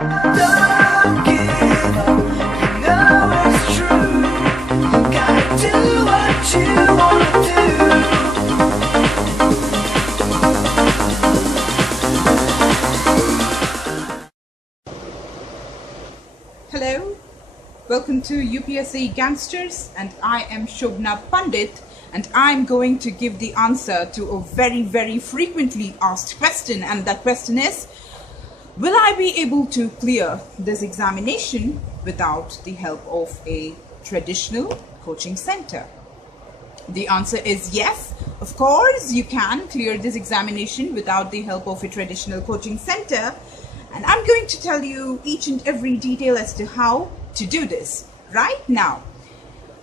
Don't give up, you know it's true. Gotta do what you wanna do. Hello, welcome to UPSC Gangsters, and I am Shobna Pandit, and I'm going to give the answer to a very frequently asked question, and that question is, will I be able to clear this examination without the help of a traditional coaching center? The answer is yes, of course you can clear this examination without the help of a traditional coaching center, and I'm going to tell you each and every detail as to how to do this right now.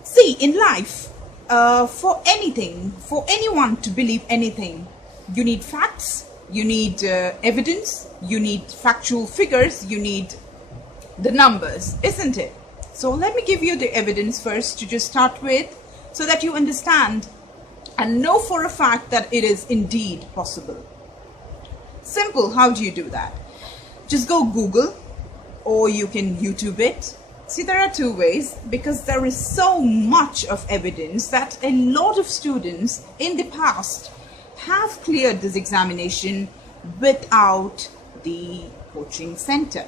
See, in life, for anything, for anyone to believe anything, you need facts, you need evidence, you need factual figures, you need the numbers, isn't it? So let me give you the evidence first to just start with, so that you understand and know for a fact that it is indeed possible. Simple. How do you do that? Just go Google, or you can YouTube it. See, there are two ways, because there is so much of evidence that a lot of students in the past have cleared this examination without the coaching center.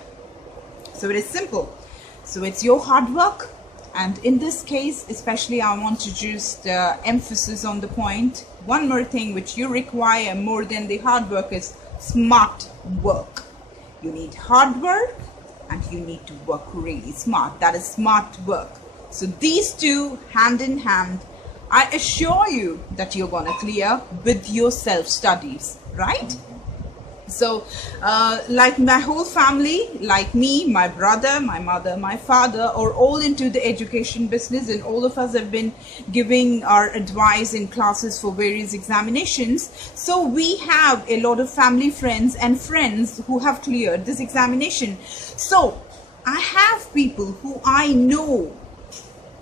So it is simple. So it's your hard work, and in this case especially I want to just emphasis on the point. One more thing which you require more than the hard work is smart work. You need hard work and you need to work really smart. That is smart work. So these two hand in hand, I assure you that you're gonna clear with your self-studies, right? So like my whole family, like me, my brother, my mother, my father, are all into the education business, and all of us have been giving our advice in classes for various examinations. So we have a lot of family friends and friends who have cleared this examination. So I have people who I know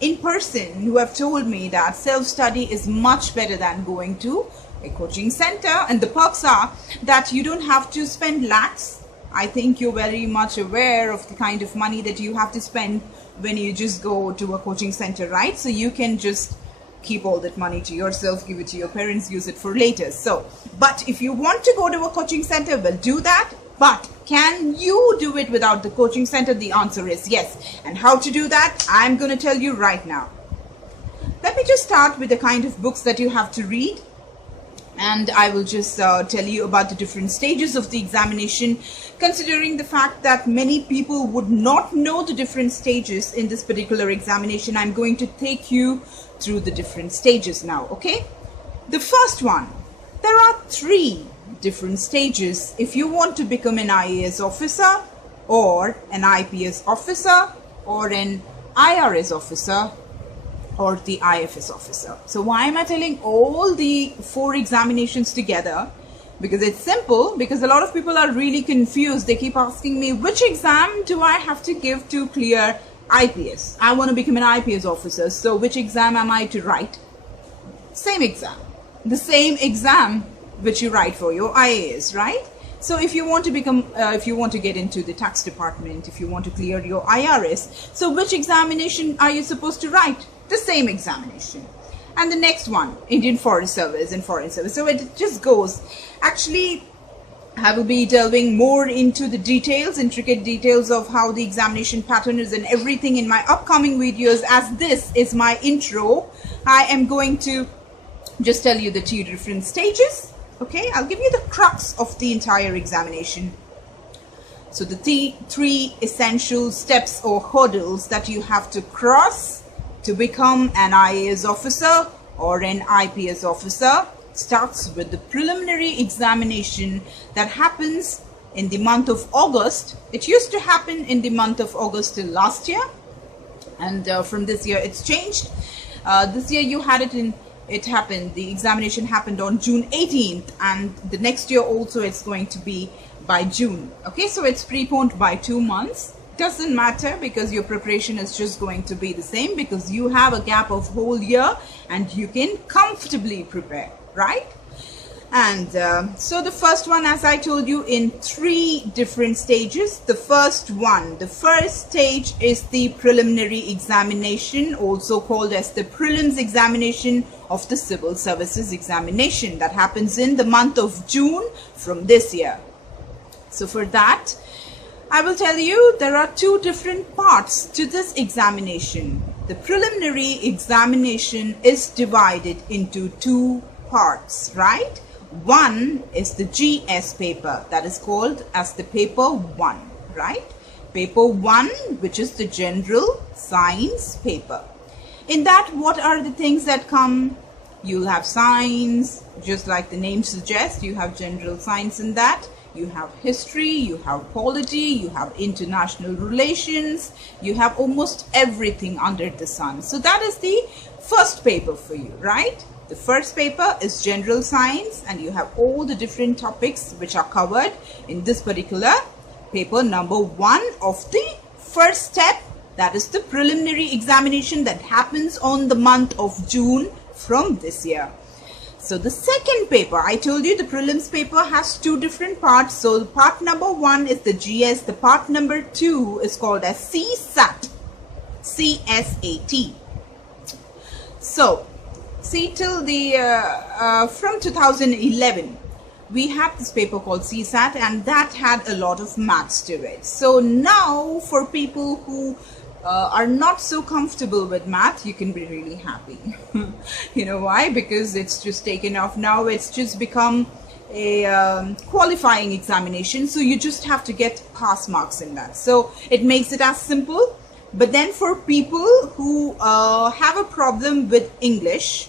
in person who have told me that self-study is much better than going to a coaching center, and the perks are that you don't have to spend lakhs. I think you're very much aware of the kind of money that you have to spend when you just go to a coaching center, right? So you can just keep all that money to yourself, give it to your parents, use it for later. So, but if you want to go to a coaching center, well, do that. But can you do it without the coaching center? The answer is yes. And how to do that, I'm going to tell you right now. Let me just start with the kind of books that you have to read. And I will just tell you about the different stages of the examination, considering the fact that many people would not know the different stages in this particular examination. I'm going to take you through the different stages now, okay? The first one, there are 3 different stages if you want to become an IAS officer, or an IPS officer, or an IRS officer, or the IFS officer. So why am I telling all the 4 examinations together? Because it's simple, because a lot of people are really confused. They keep asking me, which exam do I have to give to clear IPS? I want to become an IPS officer, so which exam am I to write? Same exam. The same exam which you write for your IAS, right? So if you want to become, if you want to get into the tax department, if you want to clear your IRS, so which examination are you supposed to write? The same examination. And the next one, Indian Foreign Service and Foreign Service. So it just goes. Actually, I will be delving more into the details, intricate details of how the examination pattern is and everything in my upcoming videos. As this is my intro, I am going to just tell you the 2 different stages. Okay, I'll give you the crux of the entire examination. So the 3 essential steps or hurdles that you have to cross to become an IAS officer or an IPS officer starts with the preliminary examination that happens in the month of August. It used to happen in the month of August till last year, and from this year it's changed. This year you had the examination happened on June 18th, and the next year also it's going to be by June. Okay, so it's preponed by 2 months. Doesn't matter, because your preparation is just going to be the same, because you have a gap of whole year and you can comfortably prepare, right? And so the first one, as I told you, in 3 different stages. The first stage is the preliminary examination, also called as the prelims examination of the civil services examination, that happens in the month of June from this year. So for that, I will tell you there are 2 different parts to this examination. The preliminary examination is divided into 2 parts, right? One is the GS paper, that is called as the paper 1, right? Paper 1, which is the general science paper. In that, what are the things that come? You'll have science, just like the name suggests. You have general science in that. You have history, you have polity, you have international relations, you have almost everything under the sun. So that is the first paper for you, right? The first paper is general science, and you have all the different topics which are covered in this particular paper number 1 of the first step, that is the preliminary examination that happens on the month of June from this year. So the second paper, I told you the prelims paper has 2 different parts. So part number 1 is the GS, the part number 2 is called as CSAT, CSAT. So see, till the from 2011 we had this paper called CSAT, and that had a lot of maths to it. So now for people who are not so comfortable with math, you can be really happy. You know why? Because it's just taken off now. It's just become a qualifying examination, so you just have to get pass marks in that. So it makes it as simple. But then for people who have a problem with English,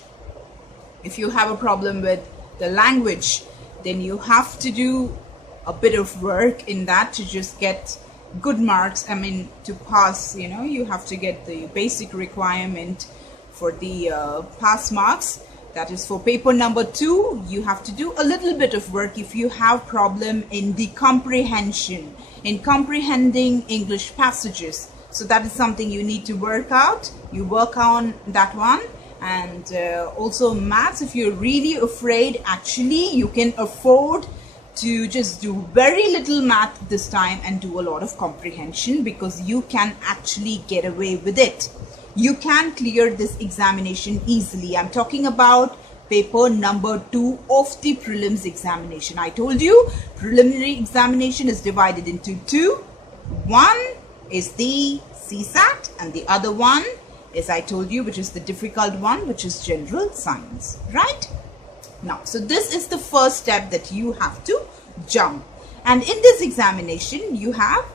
if you have a problem with the language, then you have to do a bit of work in that to just get good marks. I mean, to pass, you know, you have to get the basic requirement for the pass marks. That is for paper number 2. You have to do a little bit of work if you have problem in the comprehension, in comprehending English passages. So that is something you need to work out. You work on that one. And also maths, if you're really afraid, actually you can afford to just do very little math this time and do a lot of comprehension, because you can actually get away with it. You can clear this examination easily. I'm talking about paper number 2 of the prelims examination. I told you preliminary examination is divided into 2. One is the CSAT, and the other one is, I told you, which is the difficult one, which is general science, right? Now, so this is the first step that you have to jump. And in this examination, you have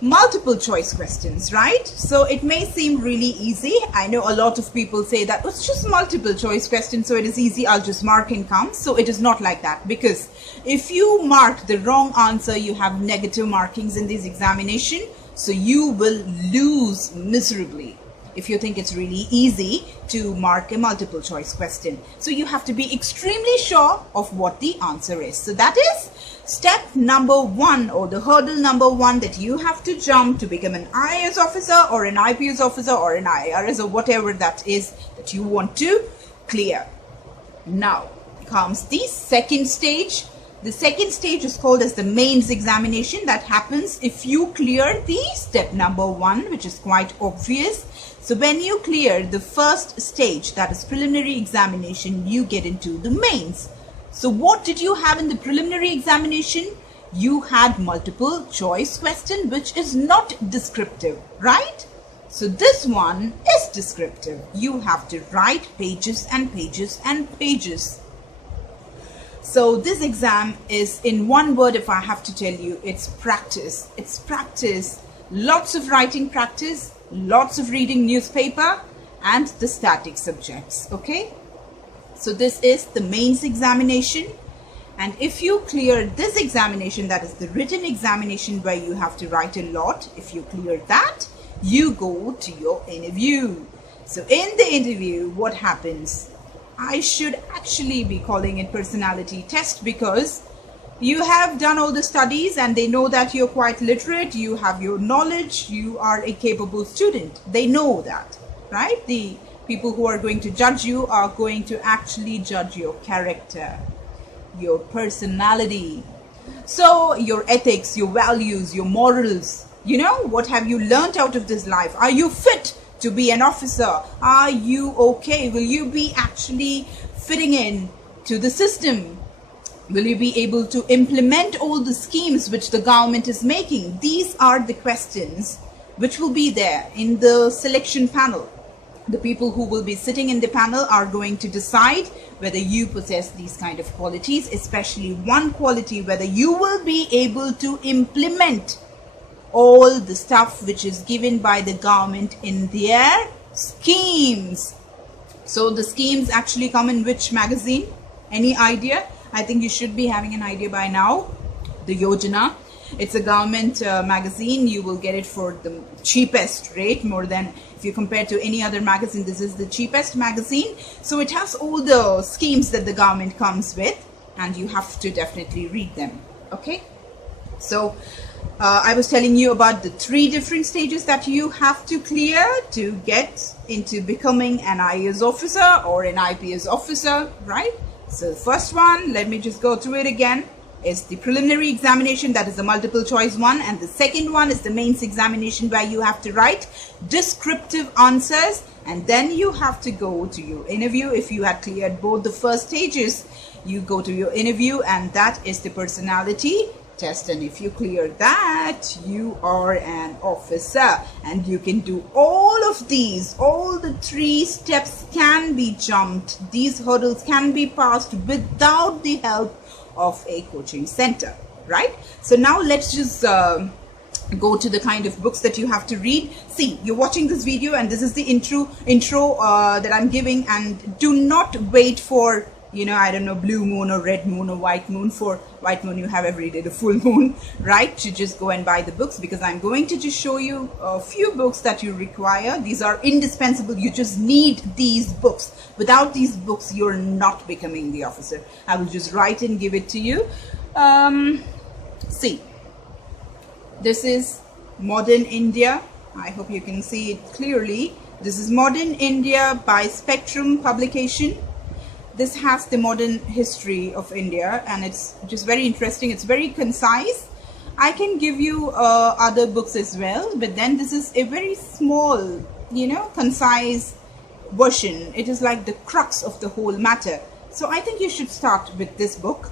multiple choice questions, right? So it may seem really easy. I know a lot of people say that it's just multiple choice questions, so it is easy, I'll just mark and come. So it is not like that, because if you mark the wrong answer, you have negative markings in this examination. So you will lose miserably if you think it's really easy to mark a multiple choice question. So you have to be extremely sure of what the answer is. So that is step number 1, or the hurdle number 1 that you have to jump to become an IAS officer or an IPS officer or an IRS or whatever that is that you want to clear. Now comes the second stage. The second stage is called as the mains examination. That happens if you clear the step number 1, which is quite obvious. So when you clear the first stage, that is preliminary examination, you get into the mains. So what did you have in the preliminary examination? You had multiple choice question, which is not descriptive, right? So this one is descriptive. You have to write pages and pages and pages. So this exam is, in one word, if I have to tell you, it's practice. It's practice. Lots of writing practice, lots of reading newspaper, and the static subjects, okay? So this is the mains examination. And if you clear this examination, that is the written examination where you have to write a lot, if you clear that, you go to your interview. So in the interview, what happens? I should actually be calling it personality test, because you have done all the studies and they know that you're quite literate, you have your knowledge, you are a capable student. They know that, right? The people who are going to judge you are going to actually judge your character, your personality. So your ethics, your values, your morals, you know, what have you learned out of this life? Are you fit to be an officer? Are you okay? Will you be actually fitting in to the system? Will you be able to implement all the schemes which the government is making? These are the questions which will be there in the selection panel. The people who will be sitting in the panel are going to decide whether you possess these kind of qualities, especially one quality, whether you will be able to implement all the stuff which is given by the government in their schemes. So the schemes actually come in which magazine? Any idea? I think you should be having an idea by now. The Yojana. It's a government magazine. You will get it for the cheapest rate, more than if you compare to any other magazine. This is the cheapest magazine. So it has all the schemes that the government comes with, and you have to definitely read them. Okay. So I was telling you about the 3 different stages that you have to clear to get into becoming an IAS officer or an IPS officer, right? So the first one, let me just go through it again, is the preliminary examination, that is the multiple choice one, and the second one is the mains examination, where you have to write descriptive answers, and then you have to go to your interview. If you had cleared both the first stages, you go to your interview, and that is the personality test, and if you clear that, you are an officer, and you can do all of these. All the 3 steps can be jumped. These hurdles can be passed without the help of a coaching center, right? So now let's just go to the kind of books that you have to read. See, you're watching this video, and this is the intro that I'm giving, and do not wait for, you know, I don't know, blue moon or red moon or white moon. For white moon you have every day, the full moon, right? To just go and buy the books, because I'm going to just show you a few books that you require. These are indispensable. You just need these books. Without these books, you're not becoming the officer. I will just write and give it to you. See, this is Modern India. I hope you can see it clearly. This is Modern India by Spectrum Publication. This has the modern history of India, and it's just very interesting. It's very concise. I can give you other books as well, but then this is a very small, you know, concise version. It is like the crux of the whole matter. So I think you should start with this book.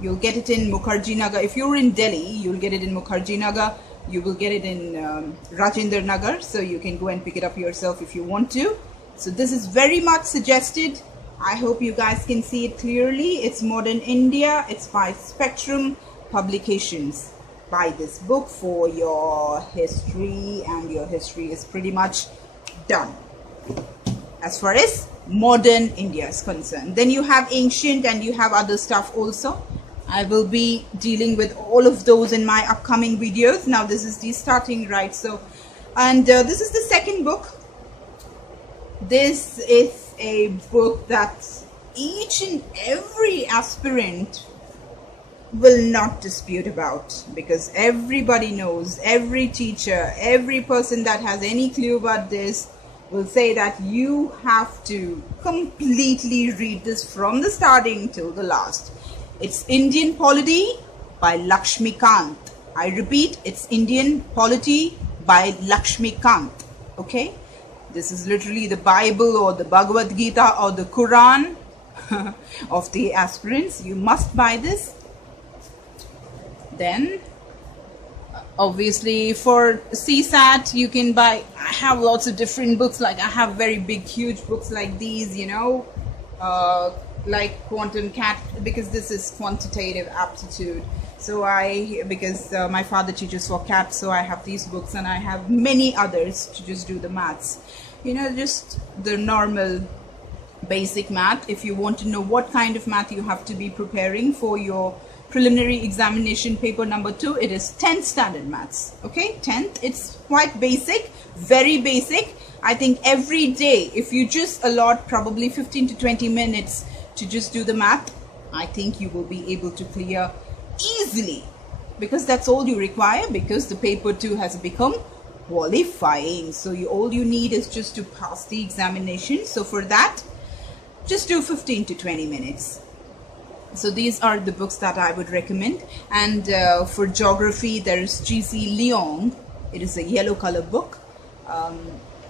You'll get it in Mukherjee Nagar. If you're in Delhi, you'll get it in Mukherjee Nagar. You will get it in Rajendra Nagar, so you can go and pick it up yourself if you want to. So this is very much suggested. I hope you guys can see it clearly. It's Modern India. It's by Spectrum Publications. Buy this book for your history, and your history is pretty much done as far as Modern India is concerned. Then you have ancient, and you have other stuff also. I will be dealing with all of those in my upcoming videos. Now this is the starting, right? So, and this is the second book. This is a book that each and every aspirant will not dispute about, because everybody knows, every teacher, every person that has any clue about this will say that you have to completely read this from the starting till the last. It's Indian Polity by Lakshmikant. I repeat, it's Indian Polity by Lakshmikant. Okay? This is literally the Bible or the Bhagavad Gita or the Quran of the aspirants. You must buy this. Then, obviously, for CSAT, you can buy. I have lots of different books. Like I have very big, huge books like these, you know, like Quantum Cat, because this is quantitative aptitude. So because my father teaches for CAT, so I have these books, and I have many others to just do the maths. You know, just the normal basic math. If you want to know what kind of math you have to be preparing for your preliminary examination paper number 2, it is 10th standard maths. Okay, 10th. It's quite basic, very basic. I think every day, if you just allot probably 15 to 20 minutes to just do the math, I think you will be able to clear easily, because that's all you require, because the paper 2 has become qualifying. So all you need is just to pass the examination. So for that, just do 15 to 20 minutes. So these are the books that I would recommend. And for geography, there is G.C. Leong. It is a yellow color book.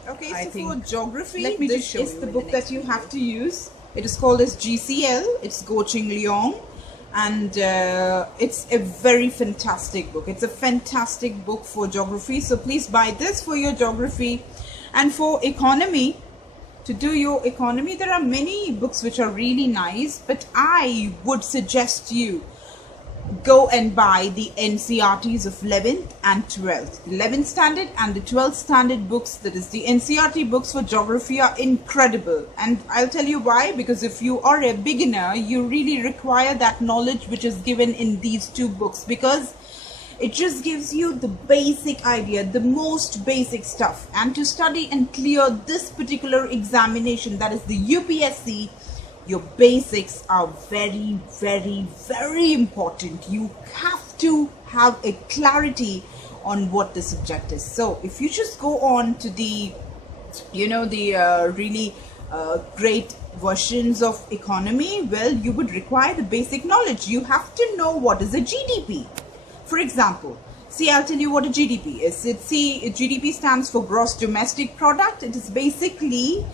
Okay, I so think, for geography, let me this just show is you the in book the that next you video. have to use. It is called as GCL. It's Goching Leong, and it's a very fantastic book. It's a fantastic book for geography. So please buy this for your geography. And for economy, to do your economy, there are many books which are really nice, but I would suggest you go and buy the NCRTs of 11th and 12th. The 11th standard and the 12th standard books, that is the NCRT books for geography, are incredible. And I'll tell you why. Because if you are a beginner, you really require that knowledge which is given in these two books, because it just gives you the basic idea, the most basic stuff. And to study and clear this particular examination, that is the UPSC, your basics are very, very, very important. You have to have a clarity on what the subject is. So if you just go on to the, really great versions of economy, well, you would require the basic knowledge. You have to know what is a GDP. For example, see, I'll tell you what a GDP is. GDP stands for gross domestic product. It is basically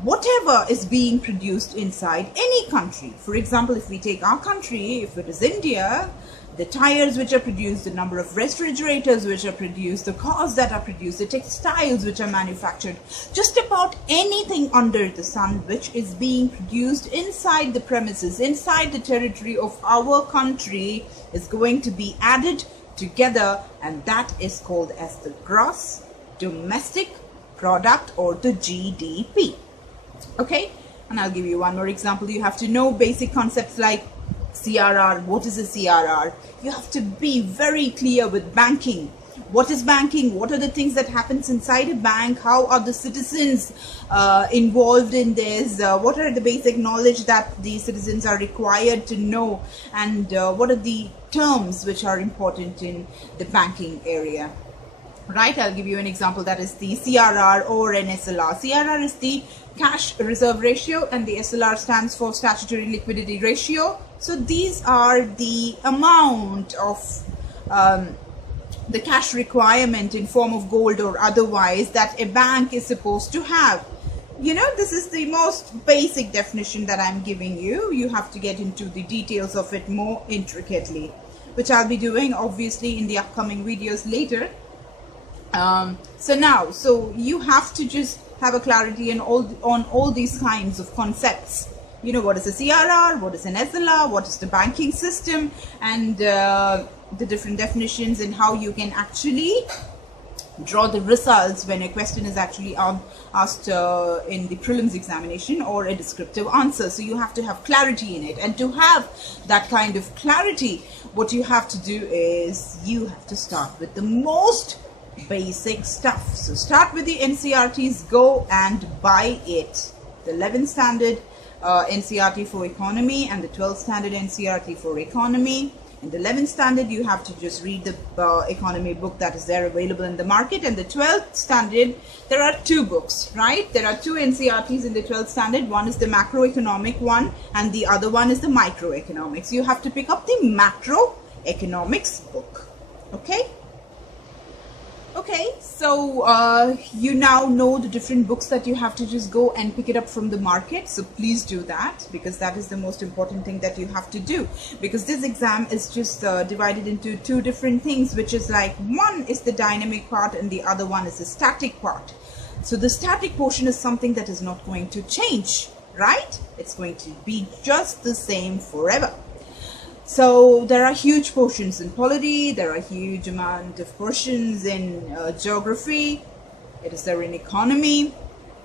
whatever is being produced inside any country. For example, if we take our country, if it is India, the tires which are produced, the number of refrigerators which are produced, the cars that are produced, the textiles which are manufactured, just about anything under the sun which is being produced inside the premises, inside the territory of our country, is going to be added together, and that is called as the gross domestic product, or the GDP. Okay, and I'll give you one more example. You have to know basic concepts like CRR. What is a CRR? You have to be very clear with banking. What is banking? What are the things that happens inside a bank? How are the citizens involved in this? What are the basic knowledge that the citizens are required to know? And what are the terms which are important in the banking area? Right, I'll give you an example, that is the CRR or an SLR. CRR is the cash reserve ratio, and the SLR stands for statutory liquidity ratio. So these are the amount of the cash requirement in form of gold or otherwise that a bank is supposed to have. This is the most basic definition that I'm giving you. You have to get into the details of it more intricately, which I'll be doing obviously in the upcoming videos later. So you have to just have a clarity on all these kinds of concepts. What is a CRR, what is an SLR, what is the banking system, and the different definitions, and how you can actually draw the results when a question is actually asked in the prelims examination, or a descriptive answer. So you have to have clarity in it, and to have that kind of clarity, what you have to do is you have to start with the most basic stuff. So start with the NCRTs, go and buy it. The 11th standard NCRT for economy and the 12th standard NCRT for economy. In the 11th standard, you have to just read the economy book that is there available in the market. And the 12th standard, there are two books, right? There are two NCRTs in the 12th standard. One is the macroeconomic one, and the other one is the microeconomics. You have to pick up the macroeconomics book. Okay, so you now know the different books that you have to just go and pick it up from the market. So please do that, because that is the most important thing that you have to do. Because this exam is just divided into two different things, which is like, one is the dynamic part and the other one is the static part. So the static portion is something that is not going to change, right? It's going to be just the same forever. So there are huge portions in polity, there are huge amount of portions in geography, it is there in economy,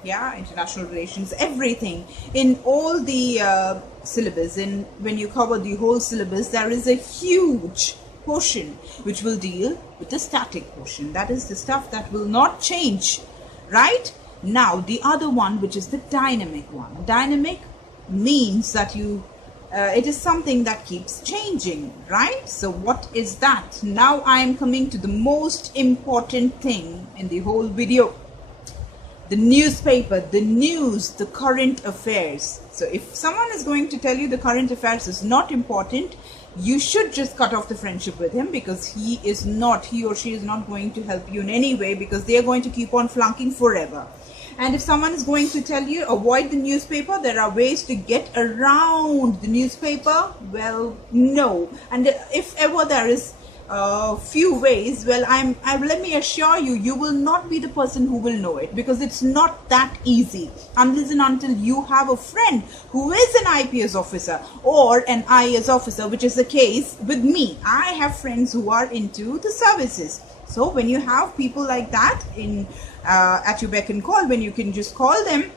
international relations, everything. In all the syllabus, when you cover the whole syllabus, there is a huge portion which will deal with the static portion. That is the stuff that will not change, right? Now the other one, which is the dynamic one. Dynamic means that you it is something that keeps changing, right? So what is that? Now I am coming to the most important thing in the whole video. The newspaper, the news, the current affairs. So if someone is going to tell you the current affairs is not important, you should just cut off the friendship with him, because he or she is not going to help you in any way, because they are going to keep on flunking forever. And if someone is going to tell you avoid the newspaper, there are ways to get around the newspaper. Well, no. And if ever there is few ways, well, let me assure you, you will not be the person who will know it, because it's not that easy unless and until you have a friend who is an IPS officer or an IAS officer, which is the case with me. I have friends who are into the services. So when you have people like that at your beck and call, when you can just call them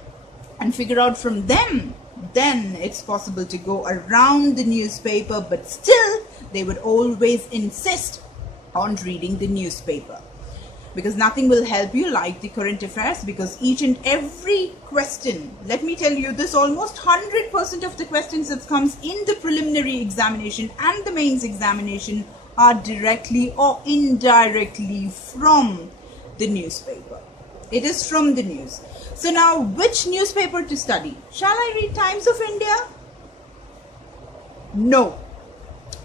and figure out from them, then it's possible to go around the newspaper, but still they would always insist on reading the newspaper, because nothing will help you like the current affairs, because each and every question, let me tell you this, almost 100% of the questions that comes in the preliminary examination and the mains examination are directly or indirectly from the newspaper. It is from the news. So now, which newspaper to study? Shall I read Times of India? No.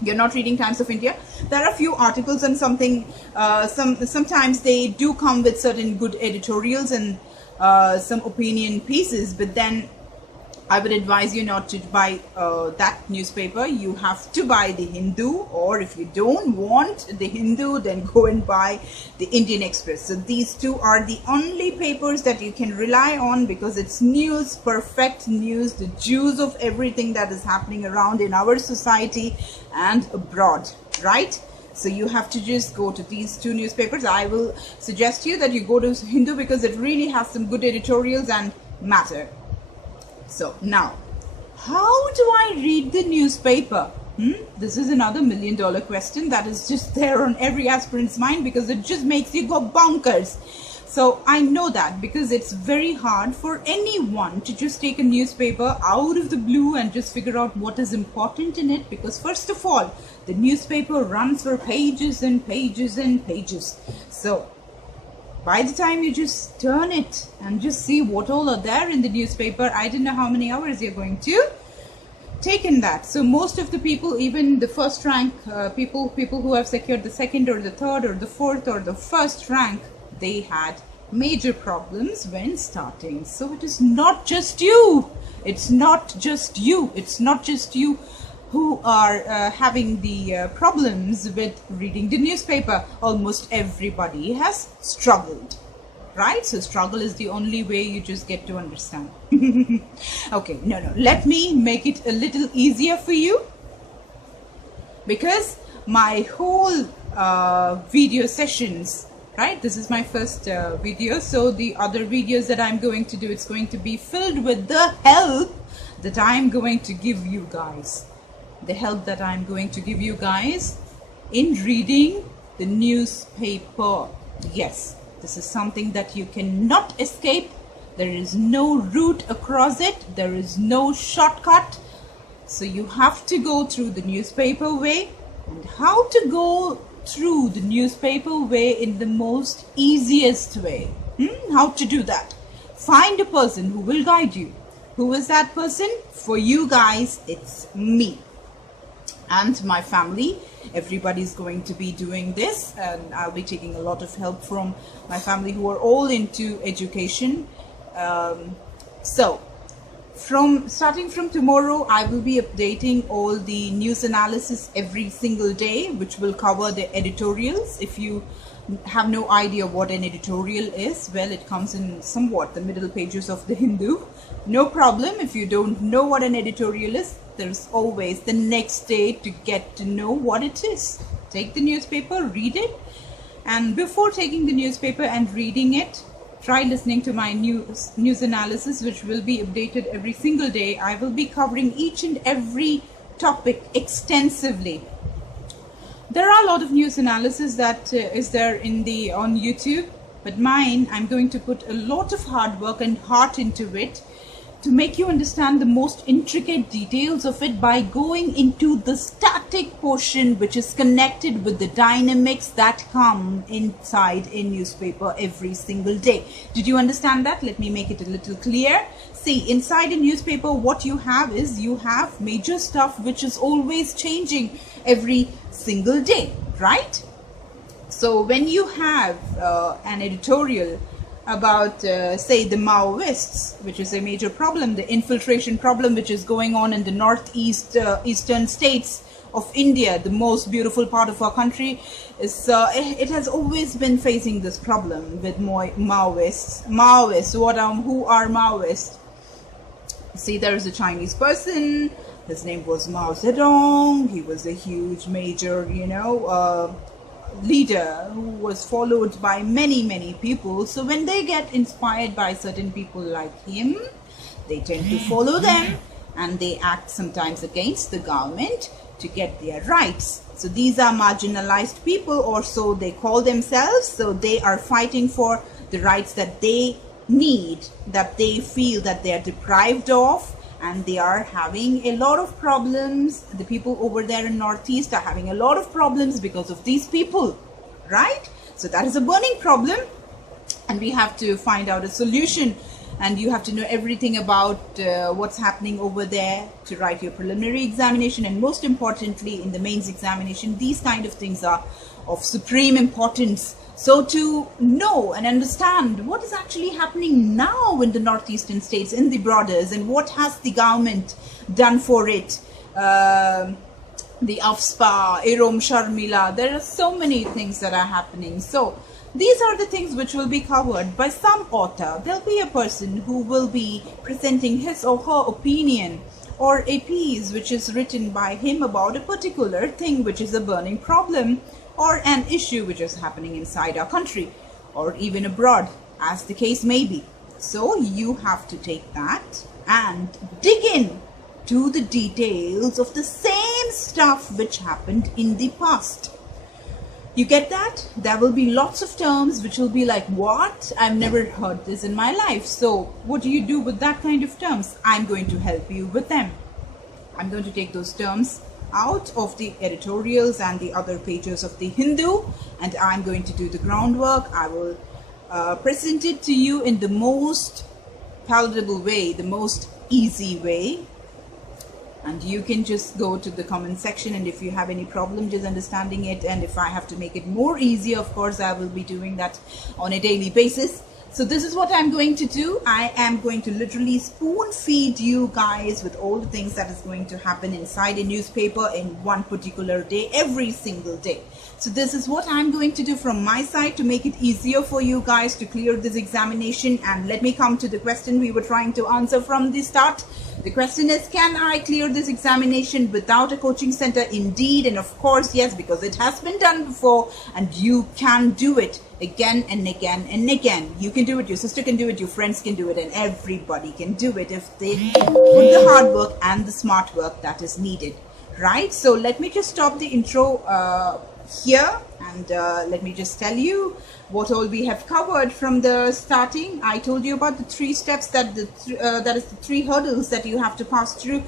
You're not reading Times of India. There are a few articles and something, sometimes they do come with certain good editorials and some opinion pieces, but then I would advise you not to buy that newspaper. You have to buy the Hindu, or if you don't want the Hindu, then go and buy the Indian Express. So these two are the only papers that you can rely on, because it's news, perfect news, the juice of everything that is happening around in our society and abroad, right? So you have to just go to these two newspapers. I will suggest you that you go to Hindu, because it really has some good editorials and matter. So now, how do I read the newspaper? This is another $1 million question that is just there on every aspirant's mind, because it just makes you go bonkers. So I know that, because it's very hard for anyone to just take a newspaper out of the blue and just figure out what is important in it, because first of all, the newspaper runs for pages and pages and pages. So by the time you just turn it and just see what all are there in the newspaper, I don't know how many hours you're going to take in that. So most of the people, even the first rank people who have secured the second or the third or the fourth or the first rank, they had major problems when starting. So it is not just you. It's not just you. It's not just you who are having the problems with reading the newspaper. Almost everybody has struggled, right? So struggle is the only way you just get to understand. Okay, no, let me make it a little easier for you, because my whole video sessions, right, this is my first video, so the other videos that I'm going to do, it's going to be filled with the help that I'm going to give you guys. The help that I'm going to give you guys in reading the newspaper. Yes, this is something that you cannot escape. There is no route across it. There is no shortcut. So you have to go through the newspaper way. And how to go through the newspaper way in the most easiest way. How to do that? Find a person who will guide you. Who is that person? For you guys, it's me and my family. Everybody's going to be doing this, and I'll be taking a lot of help from my family who are all into education. So starting from tomorrow, I will be updating all the news analysis every single day, which will cover the editorials. If you have no idea what an editorial is, well, it comes in somewhat the middle pages of the Hindu. No problem. If you don't know what an editorial is, there's always the next day to get to know what it is. Take the newspaper, read it, and before taking the newspaper and reading it, try listening to my news analysis, which will be updated every single day. I will be covering each and every topic extensively. There are a lot of news analysis that is there on YouTube, but mine, I'm going to put a lot of hard work and heart into it to make you understand the most intricate details of it by going into the static portion, which is connected with the dynamics that come inside a newspaper every single day. Did you understand that? Let me make it a little clear. See, inside a newspaper, what you have is you have major stuff which is always changing every single day, right? So when you have an editorial about, say, the Maoists, which is a major problem, the infiltration problem which is going on in the eastern states of India, the most beautiful part of our country, is it has always been facing this problem with Maoists. Who are Maoists? See, there is a Chinese person. His name was Mao Zedong. He was a huge, major, leader who was followed by many people. So when they get inspired by certain people like him, they tend to follow them, and they act sometimes against the government to get their rights. So these are marginalized people, or so they call themselves. So they are fighting for the rights that they need, that they feel that they are deprived of, and they are having a lot of problems. The people over there in Northeast are having a lot of problems because of these people, right? So that is a burning problem, and we have to find out a solution, and you have to know everything about what's happening over there to write your preliminary examination, and most importantly in the mains examination. These kind of things are of supreme importance. So to know and understand what is actually happening now in the northeastern states, in the borders, and what has the government done for it, the Upsc, Irom Sharmila, there are so many things that are happening. So these are the things which will be covered by some author. There'll be a person who will be presenting his or her opinion, or a piece which is written by him about a particular thing which is a burning problem, or an issue which is happening inside our country, or even abroad, as the case may be. So you have to take that and dig in to the details of the same stuff which happened in the past. You get that? There will be lots of terms which will be like, what? I've never heard this in my life. So what do you do with that kind of terms? I'm going to help you with them. I'm going to take those terms out of the editorials and the other pages of the Hindu, and I'm going to do the groundwork. I will present it to you in the most palatable way, the most easy way, and you can just go to the comment section, and if you have any problem just understanding it, and if I have to make it more easier, of course I will be doing that on a daily basis. So this is what I'm going to do. I am going to literally spoon feed you guys with all the things that is going to happen inside a newspaper in one particular day, every single day. So this is what I'm going to do from my side to make it easier for you guys to clear this examination. And let me come to the question we were trying to answer from the start. The question is, can I clear this examination without a coaching center? Indeed, and of course, yes, because it has been done before, and you can do it again and again and again. You can do it, your sister can do it, your friends can do it, and everybody can do it if they put the hard work and the smart work that is needed, right? So let me just stop the intro here, and let me just tell you what all we have covered from the starting. I told you about the 3 steps that that is the 3 hurdles that you have to pass through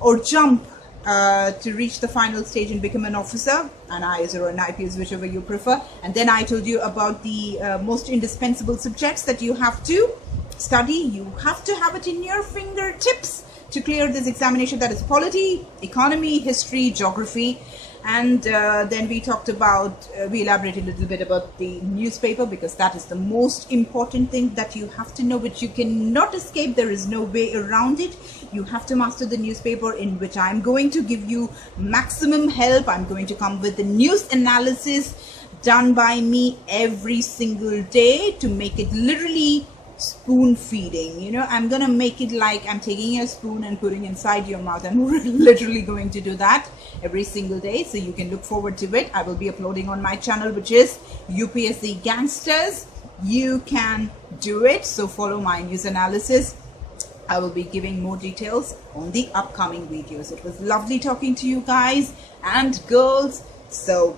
or jump to reach the final stage and become an officer, an IS or an IPS, whichever you prefer. And then I told you about the most indispensable subjects that you have to study. You have to have it in your fingertips to clear this examination. That is polity, economy, history, geography. And then we talked about, we elaborated a little bit about the newspaper, because that is the most important thing that you have to know, which you cannot escape. There is no way around it. You have to master the newspaper, in which I'm going to give you maximum help. I'm going to come with the news analysis done by me every single day to make it literally spoon feeding. You know, I'm gonna make it like I'm taking a spoon and putting inside your mouth. I'm literally going to do that every single day, so you can look forward to it. I will be uploading on my channel, which is UPSC Gangsters. You can do it, so follow my news analysis. I will be giving more details on the upcoming videos. It was lovely talking to you guys and girls. So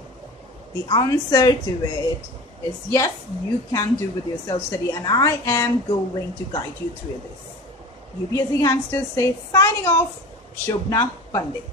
the answer to it is yes, you can do with your self-study, and I am going to guide you through this. UPSC Gangsters say signing off, Shobna Pandit.